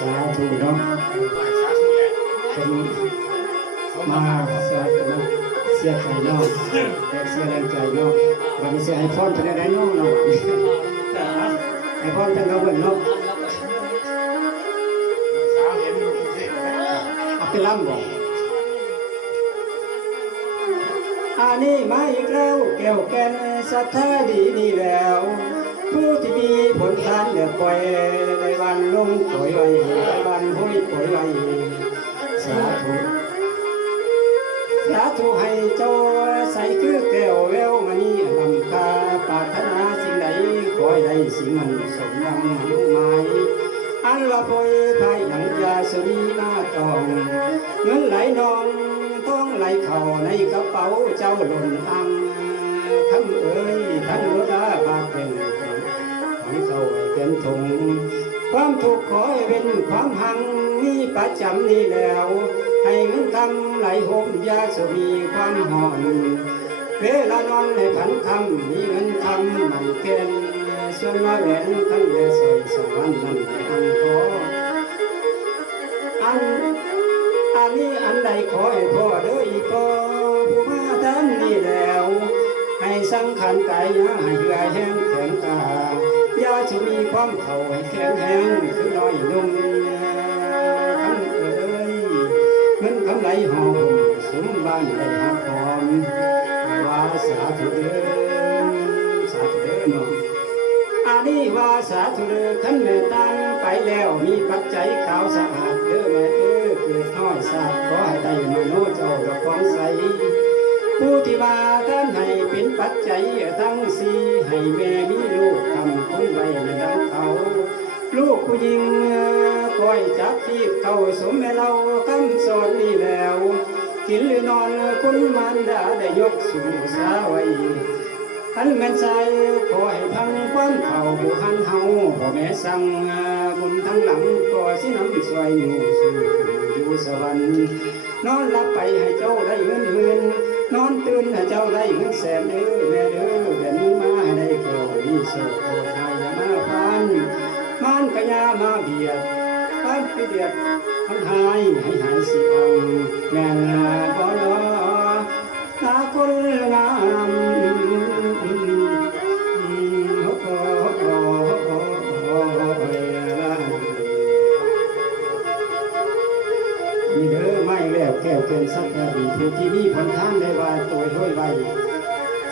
สาธุเนาะเป็นมาสาธุเนาะเสียใจเนาะแต่เสียแรงใจเนาะวันนี้เสียไอพอนเป็นอะไรเนาะเนาะไอพอนเป็นเราเหมือนเนาะเอาไปล้ำบ่อันนี้มาอีกแล้วแก้วแก่นศรัทธาดีนี่แล้วผู้ที่มีผลทานเดือดปล่อยในวันลงปล่อยไว้ในวันห้อยปล่อยไว้สาธุสาธุให้เจ้าใส่คือแก้วแววมานี่ลำคาปรารถนาสิ่งใดขอให้ได้สิ่งนั้นสมดังหมายอันละปล่อยภายหลังยาสวีมาตองเงินไหลนองท้องไหลเข่าในกระเป๋าเจ้าหล่นอังทั้งเอ๋ยทั้งรถอาบาเป็นของเจ้าเป็นทงความทุกข์ขอให้เป็นความหังนี่ประจำนี่แล้วให้เงินคำไหลห่มยาสมีความห่อนเวลานอนในผันคำมีเงินคำมันเกินส่วนว่าแหวนขันเดสอยสวรรค์นั้นอันขออันนี้อันใดขอให้พ่อเด้ออีกพ่อผู้มาท่านนี่แล้วให้สังขารกายยาให้เยื่อแห้งแข็งกายาจะมีความเข่าให้แข็งแห้งคือน้อยนุ่มทั้งเอ้ยเงินคำไหลหอมสมบ้านได้หักหอมว่าสาธุเด้อสาธุเด้อน้องอันนี้ว่าสาธุเด้อขันแม่ตั้งไปแล้วมีปัจจัยขาวสะอาดเด้อแม่เด้อเกิดน้อยสาดขอให้ได้มาโนเจ้าดอกของใสผู้ที่มาท่านให้เป็นปัจจัยทั้งสี่ให้แม่มีลูกทำคนไว้ในดังเขาลูกผู้หญิงคอยจับที่เขาสมแม่เราคำสอนนี่แล้วกินหรือนอนคุณมันดาได้ยกสู่สาไว้ขันแม่นใจขอให้พังความเข่าบุหันเฮาพ่อแม่สั่งบุญทั้งหลังก็สิน้ำสวยอยู่สู่อยู่สวรรค์นอนหลับไปให้เจ้าได้เงินหมื่นนอนตื่นให้เจ้าได้เงินแสนเด้อแม่เด้อเดี๋ยวนี้มาให้ได้เก่ามีโศกโศกให้ยามาพันมันกะยามาเบียดพันไปเดียดทั้งหายให้หายเสียงแม่นาบ่รอตาคนงามมีเด้อไม่แล้วแก้วเกินสักการีผู้ที่มีผลทานได้ว่าตัวห้วยใบ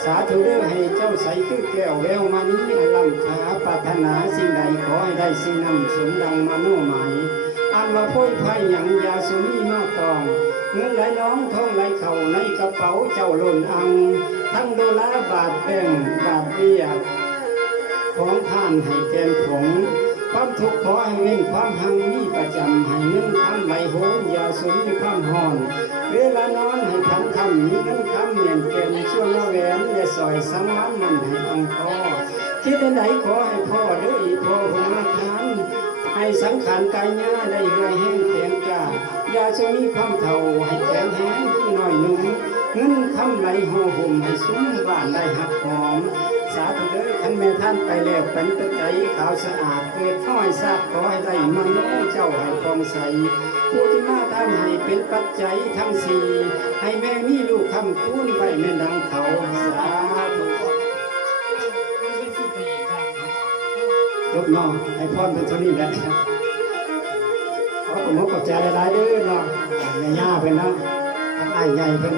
สาธุเด้อให้เจ้าใสคือแก้วแววมานี้ลำขาปรารถนาสิ่งใดขอให้ได้สิ่งนั้นสมดังมาโน่หมายอันว่าพ้อยไผ่หยังยาสุนีมาตองเงินไหลน้องทองไหลเข่าในกระเป๋าเจ้าหล่นอังทั้งโดลาบาทแป้งบาทเบี้ยของท่านให้แกนผงความทุกข์ขอให้เว้นความหังนี้ประจำให้เงินคำไหลโหมยาสุนีความห่อนเวลานอนให้พันคำมีเงินคำเมียนเกมช่วงละแหวนและซอยสังมันมันให้อังคอคิดไหนขอให้พ่อเด้ออีพ่อหัวทานให้สังขารกายญาได้เหื่อยแห้งแข็งกายาจะมีความเท่าให้แข็งแห้งคือน้อยนุ่มเงินคำไหลห่อห่มให้ซุ้มบ้านได้หักหอมสาธุเด้อขันแม่ท่านไปแล้วเป็นปัจจัยขาวสะอาดเกิดท้อยซาดขอให้ได้มโนเจ้าให้ฟองใสผู้ที่มาท่านให้เป็นปัจจัยทั้งสี่ให้แม่มีลูกคำคูณไปแม่ดังเขาสาธุยกน้องให้พรเป็นเท่านี้แหละขอขอบใจหลายๆเด้อเนาะแม่ย่าเพิ่นเนาะทั้งอ้ายใหญ่เพิ่น